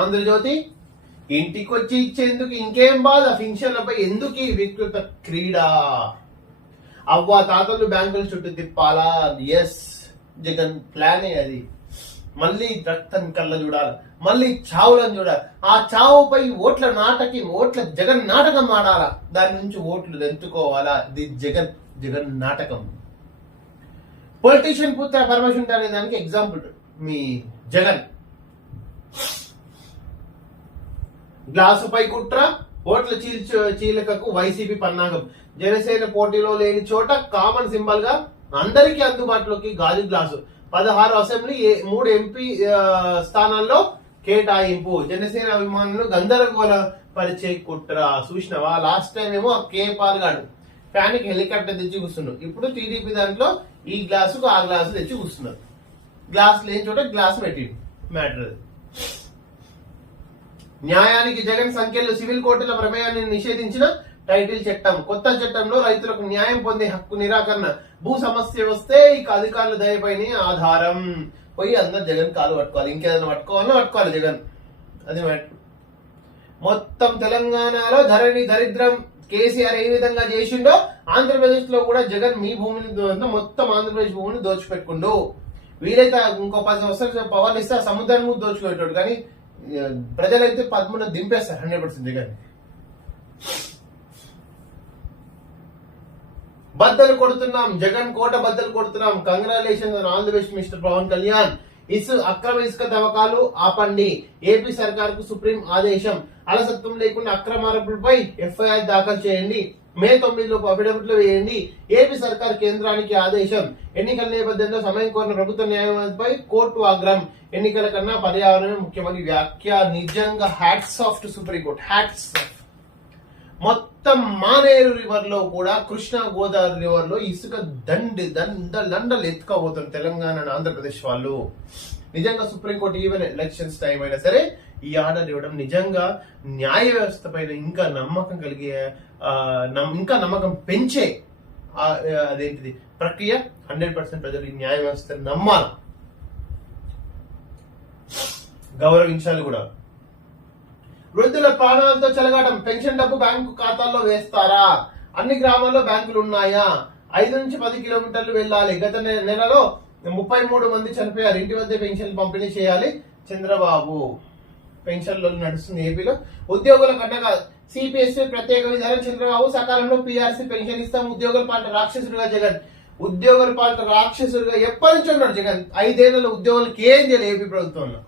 ఆంధ్రజ్యోతి ఇంటికొచ్చి ఇచ్చేందుకు ఇంకేం బాధ, ఫింక్షన్లపై ఎందుకు ఈ వికృత క్రీడ, అవ్వ తాతలు బ్యాంకుల చుట్టూ తిప్పాలా. ఎస్, జగన్ ప్లానే అది. మళ్ళీ రక్తం కళ్ళ చూడాలి, మళ్ళీ చావులను చూడాలి. ఆ చావుపై ఓట్ల జగన్ నాటకం ఆడాలా, దాని నుంచి ఓట్లు ఎంచుకోవాలా. ఇది జగన్ నాటకం. పొలిటీషియన్ పుత్ర పరమేశ్వరుడు అనే దానికి ఎగ్జాంపుల్ మీ జగన్. గ్లాసుపై కుట్ర, ఓట్ల చీలికకు వైసీపీ పన్నాగం. జనసేన పోటీలో లేని చోట కామన్ సింబల్ గా అందరికీ అందుబాటులోకి గాజు గ్లాసు. 16 అసెంబ్లీ 3 ఎంపీ స్థానాల్లో కేటాయింపు. జనసేన అభిమానులు గందరగోళ పరిచే కుట్ర. చూసినవా, లాస్ట్ టైం ఏమో కేపాల్ గాడు ఫ్యాన్కి హెలికాప్టర్ తెచ్చి కూర్చున్నాడు. ఇప్పుడు టీడీపీ దాంట్లో ఈ గ్లాసుకు ఆ గ్లాసు తెచ్చి కూర్చున్నారు. గ్లాస్ లేని చోట గ్లాస్ పెట్టి మ్యాటర్. న్యాయానికి జగన్ సంఖ్యలు. సివిల్ కోర్టుల ప్రమేయాన్ని నిషేధించిన టైటిల్ చట్టం. కొత్త చట్టంలో రైతులకు న్యాయం పొందే హక్కు నిరాకరణ. భూ సమస్య వస్తే ఇక అధికారుల దయపైనే ఆధారం. పోయి అందరు జగన్ కాలు పట్టుకోవాలి, ఇంకేదైనా పట్టుకోవాలి జగన్. అది మొత్తం తెలంగాణలో ధరణి దరిద్రం. కేసీఆర్ ఏ విధంగా చేసిండో ఆంధ్రప్రదేశ్ లో కూడా జగన్ మీ భూమిని మొత్తం ఆంధ్రప్రదేశ్ భూమిని దోచిపెట్టుకుండు. వీలైతే ఇంకో 10 సంవత్సరాలు పవర్ ఇస్తే సముద్రాన్ని కూడా దోచుకునేటోడు. కానీ ప్రజలైతే 13 దింపేస్తారు 100% జగన్. బద్దలు కొడుతున్నాం, జగన్ కోట బద్దలు కొడుతున్నాం. Congratulations, all the best mister Pavan Kalyan. అక్రమ ఇసుక తవ్వకాలు ఆపండి. ఏపీ సర్కార్ కు సుప్రీం ఆదేశం. అలసత్వం లేకుండా అక్రమార్పులపై ఎఫ్ఐఆర్ దాఖలు చేయండి. మే 9 అఫిడవిట్లు వేయండి. ఏపీ సర్కార్ కేంద్రానికి ఆదేశం. ఎన్నికల నేపథ్యంలో సమయం కోరిన ప్రభుత్వ న్యాయవాదిపై కోర్టు ఆగ్రహం. ఎన్నికల కన్నా పర్యావరణమే ముఖ్యమని వ్యాఖ్య. నిజంగా hats off to supreme court, hats off. మొత్తం మానేరు రివర్ లో కూడా, కృష్ణా గోదావరి రివర్ లో ఇసుక దండలు ఎత్తుకోబోతున్నారు తెలంగాణ ఆంధ్రప్రదేశ్ వాళ్ళు. నిజంగా సుప్రీంకోర్టు ఈవెన్ ఎలక్షన్స్ టైం అయినా సరే ఈ ఆర్డర్ ఇవ్వడం నిజంగా న్యాయ వ్యవస్థ పైన ఇంకా నమ్మకం కలిగే, ఇంకా నమ్మకం పెంచే అదేంటిది ప్రక్రియ. 100% ప్రజలు ఈ న్యాయ వ్యవస్థ నమ్మాలి, గౌరవించాలి కూడా. వృద్ధుల ప్రాణాలతో చెలగాటం. పెన్షన్ డబ్బు బ్యాంకు ఖాతాల్లో వేస్తారా? అన్ని గ్రామాల్లో బ్యాంకులు ఉన్నాయా? 5 నుంచి 10 కిలోమీటర్లు వెళ్ళాలి. గత నెలలో 33 మంది చనిపోయారు. ఇంటి వద్ద పెన్షన్లు పంపిణీ చేయాలి చంద్రబాబు. పెన్షన్లు నడుస్తుంది ఏపీలో. ఉద్యోగుల కన్నా సిపిఎస్ ప్రత్యేక విధానం చంద్రబాబు. సకాలంలో పిఆర్సీ పెన్షన్ ఇస్తాం. ఉద్యోగుల పాట రాక్షసుడిగా జగన్. ఉద్యోగుల పాట రాక్షసుడిగా ఎప్పటి నుంచి ఉన్నాడు జగన్. 5 ఏళ్లలో ఉద్యోగులకి ఏం చేయాలి ఏపీ ప్రభుత్వంలో.